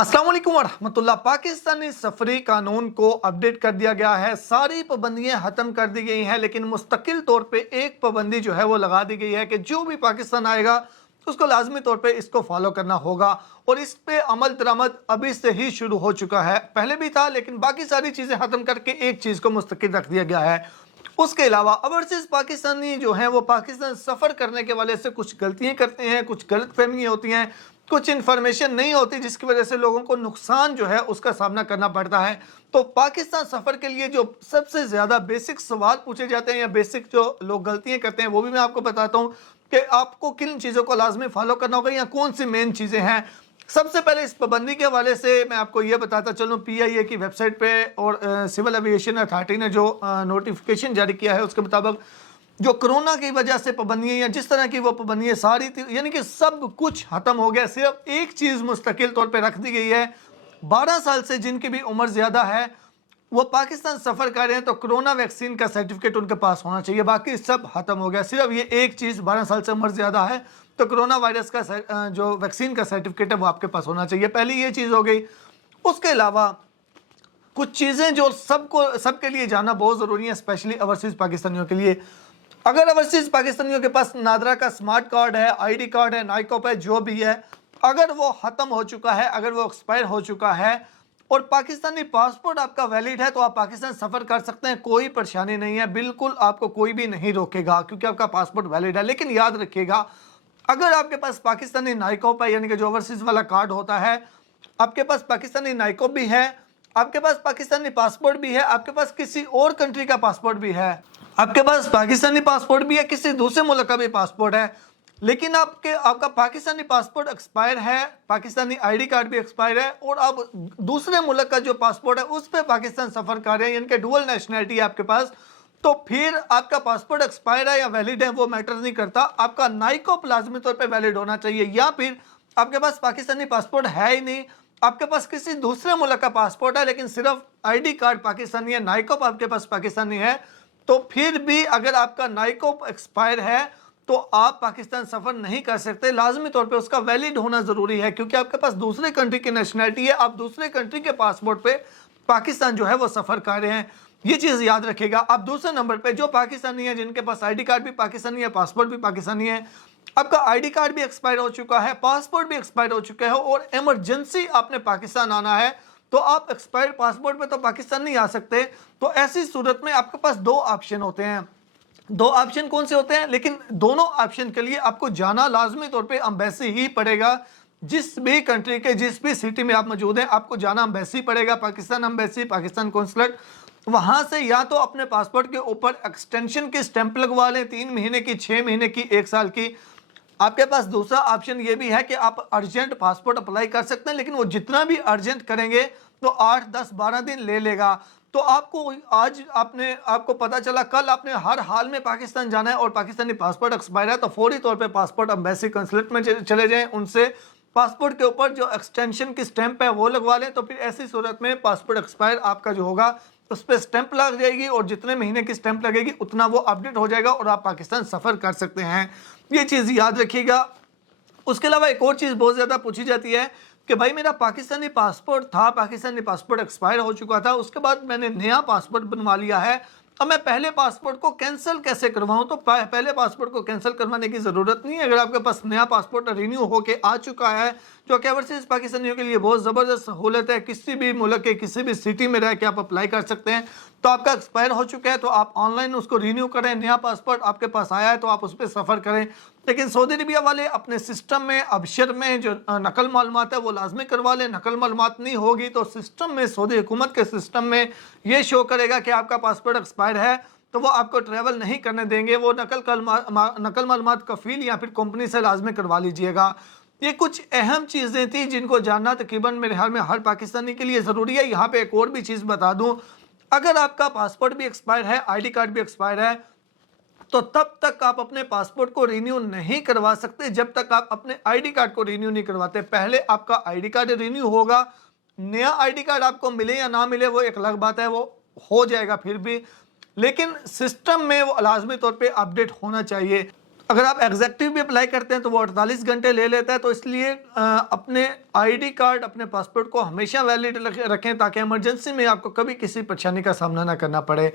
अस्सलाम वालेकुम वरहमतुल्लाह। पाकिस्तानी सफरी कानून को अपडेट कर दिया गया है। सारी पाबंदियां खत्म कर दी गई हैं, लेकिन मुस्तकिल तौर पे एक पाबंदी जो है वो लगा दी गई है कि जो भी पाकिस्तान आएगा उसको लाजमी तौर पे इसको फॉलो करना होगा। और इस पे अमल दरामद अभी से ही शुरू हो चुका है, पहले भी था, लेकिन बाकी सारी चीज़ें ख़त्म करके एक चीज़ को मुस्तकिल रख दिया गया है। उसके अलावा ओवरसीज़ पाकिस्तानी जो हैं वो पाकिस्तान सफ़र करने के वाले से कुछ गलतियाँ करते हैं, कुछ गलत फहमियाँ होती हैं, कुछ इन्फॉर्मेशन नहीं होती, जिसकी वजह से लोगों को नुकसान जो है उसका सामना करना पड़ता है। तो पाकिस्तान सफ़र के लिए जो सबसे ज़्यादा बेसिक सवाल पूछे जाते हैं या बेसिक जो लोग गलतियाँ करते हैं वो भी मैं आपको बताता हूँ कि आपको किन चीज़ों को लाजमी फॉलो करना होगा या कौन सी मेन चीज़ें हैं। सबसे पहले इस पाबंदी के हवाले से मैं आपको ये बताता चलूँ, PIA की वेबसाइट पे और सिविल एविएशन अथॉरिटी ने जो नोटिफिकेशन जारी किया है उसके मुताबिक जो कोरोना की वजह से पाबंदियाँ या जिस तरह की वो पाबंदियाँ सारी थी, यानी कि सब कुछ ख़त्म हो गया। सिर्फ एक चीज़ मुस्तकिल तौर पे रख दी गई है, 12 साल से जिनकी भी उम्र ज़्यादा है वो पाकिस्तान सफ़र कर रहे हैं तो कोरोना वैक्सीन का सर्टिफिकेट उनके पास होना चाहिए। बाकी सब ख़त्म हो गया, सिर्फ ये एक चीज़, 12 साल से उम्र ज़्यादा है तो कोरोना वायरस का जो वैक्सीन का सर्टिफिकेट है वो आपके पास होना चाहिए। पहली ये चीज़ हो गई। उसके अलावा कुछ चीज़ें जो सबके लिए जाना बहुत ज़रूरी है, स्पेशली ओवरसीज़ पाकिस्तानियों के लिए। अगर ओवरसीज़ पाकिस्तानियों के पास नादरा का स्मार्ट कार्ड है, ID कार्ड है, नाइकॉप है, जो भी है, अगर वो ख़त्म हो चुका है, अगर वो एक्सपायर हो चुका है और पाकिस्तानी पासपोर्ट आपका वैलिड है तो आप पाकिस्तान सफ़र कर सकते हैं, कोई परेशानी नहीं है, बिल्कुल आपको कोई भी नहीं रोकेगा क्योंकि आपका पासपोर्ट वैलिड है। लेकिन याद रखिएगा, अगर आपके पास पाकिस्तानी नाइकॉप है, यानी कि जो ओवरसीज़ वाला कार्ड होता है, आपके पास पाकिस्तानी नाइकॉप भी है, आपके पास पाकिस्तानी पासपोर्ट भी है, आपके पास किसी और कंट्री का पासपोर्ट भी है, आपके पास पाकिस्तानी पासपोर्ट भी है, किसी दूसरे मुल्क का भी पासपोर्ट है, लेकिन आपका पाकिस्तानी पासपोर्ट एक्सपायर है, पाकिस्तानी ID कार्ड भी एक्सपायर है और आप दूसरे मुल्क का जो पासपोर्ट है उस पर पाकिस्तान सफ़र कर रहे हैं, यानी कि डुअल नेशनलिटी है आपके पास, तो फिर आपका पासपोर्ट एक्सपायर है या वैलिड है वो मैटर नहीं करता। आपका नाइकॉप लाजमी तौर पे वैलिड होना चाहिए, या फिर आपके पास पाकिस्तानी पासपोर्ट है ही नहीं, आपके पास किसी दूसरे मुल्क का पासपोर्ट है लेकिन सिर्फ ID कार्ड पाकिस्तानी है, नाइकॉप आपके पास पाकिस्तानी है, तो फिर भी अगर आपका नाइकॉप एक्सपायर है तो आप पाकिस्तान सफ़र नहीं कर सकते। लाजमी तौर पे उसका वैलिड होना ज़रूरी है क्योंकि आपके पास दूसरे कंट्री की नेशनलिटी है, आप दूसरे कंट्री के पासपोर्ट पे पाकिस्तान जो है वो सफ़र कर रहे हैं, ये चीज़ याद रखिएगा। आप दूसरे नंबर पे जो पाकिस्तानी है, जिनके पास ID कार्ड भी पाकिस्तानी है, पासपोर्ट भी पाकिस्तानी है, आपका ID कार्ड भी एक्सपायर हो चुका है, पासपोर्ट भी एक्सपायर हो चुका है और इमरजेंसी आपने पाकिस्तान आना है तो आप एक्सपायर्ड पासपोर्ट पे तो पाकिस्तान नहीं आ सकते। तो ऐसी सूरत में आपके पास दो ऑप्शन होते हैं। दो ऑप्शन कौन से होते हैं? लेकिन दोनों ऑप्शन के लिए आपको जाना लाजमी तौर पे एम्बेसी ही पड़ेगा। जिस भी कंट्री के जिस भी सिटी में आप मौजूद हैं आपको जाना एम्बेसी पड़ेगा, पाकिस्तान एम्बेसी, पाकिस्तान कौंसलेट। वहाँ से या तो अपने पासपोर्ट के ऊपर एक्सटेंशन की स्टैंप लगवा लें, 3 महीने की, 6 महीने की, 1 साल की। आपके पास दूसरा ऑप्शन ये भी है कि आप अर्जेंट पासपोर्ट अप्लाई कर सकते हैं, लेकिन वो जितना भी अर्जेंट करेंगे तो 8, 10, 12 दिन ले लेगा। तो आपको आज आपको पता चला कल आपने हर हाल में पाकिस्तान जाना है और पाकिस्तानी पासपोर्ट एक्सपायर है तो फौरी तौर पे पासपोर्ट एम्बेसी कंसुलेट में चले जाएं, उनसे पासपोर्ट के ऊपर जो एक्सटेंशन की स्टैंप है वो लगवा लें। तो फिर ऐसी सूरत में पासपोर्ट एक्सपायर आपका जो होगा उस पर स्टैंप लग जाएगी और जितने महीने की स्टैंप लगेगी उतना वो अपडेट हो जाएगा और आप पाकिस्तान सफ़र कर सकते हैं। ये चीज़ याद रखिएगा। उसके अलावा एक और चीज़ बहुत ज़्यादा पूछी जाती है कि भाई मेरा पाकिस्तानी पासपोर्ट था, पाकिस्तानी पासपोर्ट एक्सपायर हो चुका था, उसके बाद मैंने नया पासपोर्ट बनवा लिया है, अब मैं पहले पासपोर्ट को कैंसिल कैसे करवाऊं? तो पहले पासपोर्ट को कैंसिल करवाने की ज़रूरत नहीं है। अगर आपके पास नया पासपोर्ट रिन्यू होके आ चुका है, जो कि ओवरसीज़ पाकिस्तानियों के लिए बहुत ज़बरदस्त सहूलत है, किसी भी मुल्क के किसी भी सिटी में रह के आप अप्लाई कर सकते हैं। तो आपका एक्सपायर हो चुका है तो आप ऑनलाइन उसको रिन्यू करें, नया पासपोर्ट आपके पास आया है तो आप उस पर सफ़र करें। लेकिन सऊदी अरबिया वाले अपने सिस्टम में अबशर में जो नकल मालूमात है वो लाजमी करवा लें। नकल मालूमात नहीं होगी तो सिस्टम में, सऊदी हुकूमत के सिस्टम में ये शो करेगा कि आपका पासपोर्ट एक्सपायर है, तो वो आपको ट्रैवल नहीं करने देंगे। वो नकल मालूमात कफ़ील या फिर कंपनी से लाजमी करवा लीजिएगा। ये कुछ अहम चीज़ें थी जिनको जानना तकरीबन मेरे ख्याल में हर पाकिस्तानी के लिए ज़रूरी है। यहाँ पे एक और भी चीज़ बता दूँ, अगर आपका पासपोर्ट भी एक्सपायर है, ID कार्ड भी एक्सपायर है, तो तब तक आप अपने पासपोर्ट को रिन्यू नहीं करवा सकते जब तक आप अपने ID कार्ड को रिन्यू नहीं करवाते। पहले आपका ID कार्ड रिन्यू होगा, नया ID कार्ड आपको मिले या ना मिले वो एक अलग बात है, वो हो जाएगा फिर भी, लेकिन सिस्टम में वो लाजमी तौर पे अपडेट होना चाहिए। अगर आप एग्जेक्टिव भी अप्लाई करते हैं तो वो 48 घंटे ले लेता है। तो इसलिए अपने आईडी कार्ड, अपने पासपोर्ट को हमेशा वैलिड रखें ताकि इमरजेंसी में आपको कभी किसी परेशानी का सामना ना करना पड़े।